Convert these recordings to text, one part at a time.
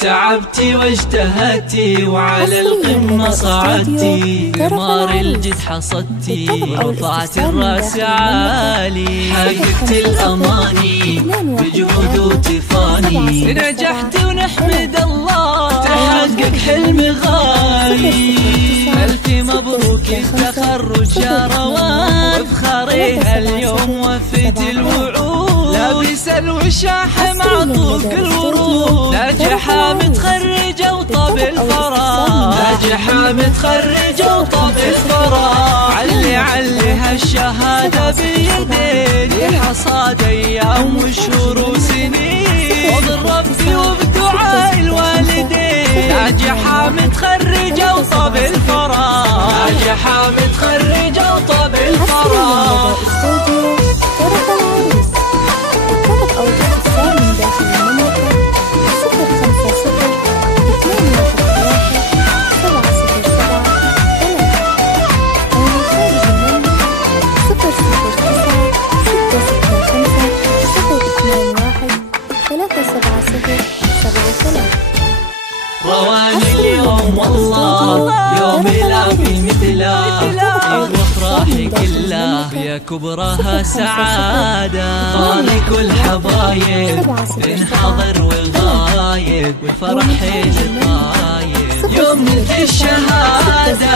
تعبتي واجتهدتي وعلى القمة صعدتي، ثمار الجد حصدتي ورفعت الراس عالي، حققت الأماني بجهود وتفاني، نجحت ونحمد الله تحقق حلم غالي. ألف مبروك التخرج يا روان، وبخاريها اليوم وفيت الوعود، لابسة الوشاح معطوق الورود، ناجحة متخرجة وطاب الفراغ، ناجحة متخرجة وطاب الفراغ، علي هالشهادة بيدين، حصاد أيام وشهور وسنين، فضل ربي وبدعاء الوالدين، ناجحة متخرجة وطاب الفراغ، ناجحة متخرجة وطاب الفراغ. روان اليوم والله يوم لا في مثله، وافراحي كلها يا كبرها سعادة، طارق والحبايب بين حاضر والغايب، والفرح حيل الطايب يوم نلقي الشهادة،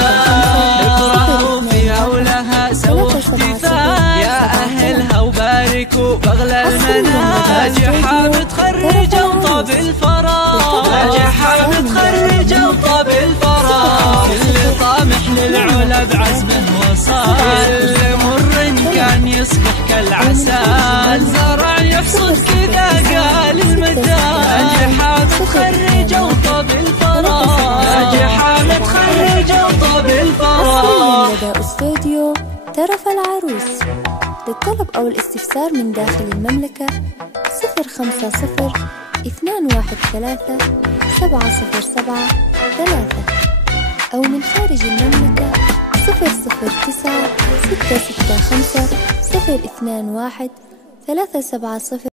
افرحوا فيها ولها سووا احتفال، يا أهلها وباركوا بأغلى المنال، ناجحة متخرجة وطاب الفراغ، ناجحة متخرجة وطاب الفراغ، كل طامح للعلا بعزمه وصال، مر كان يصبح كالعسل، زرع يحصد كذا قال المثال، ناجحة متخرجة وطاب الفراغ، ناجحة متخرجة وطاب الفراغ. لدى استوديو طرف العروس، للطلب أو الاستفسار من داخل المملكة 050-213-707-3، أو من خارج المملكة 009-665-021-370.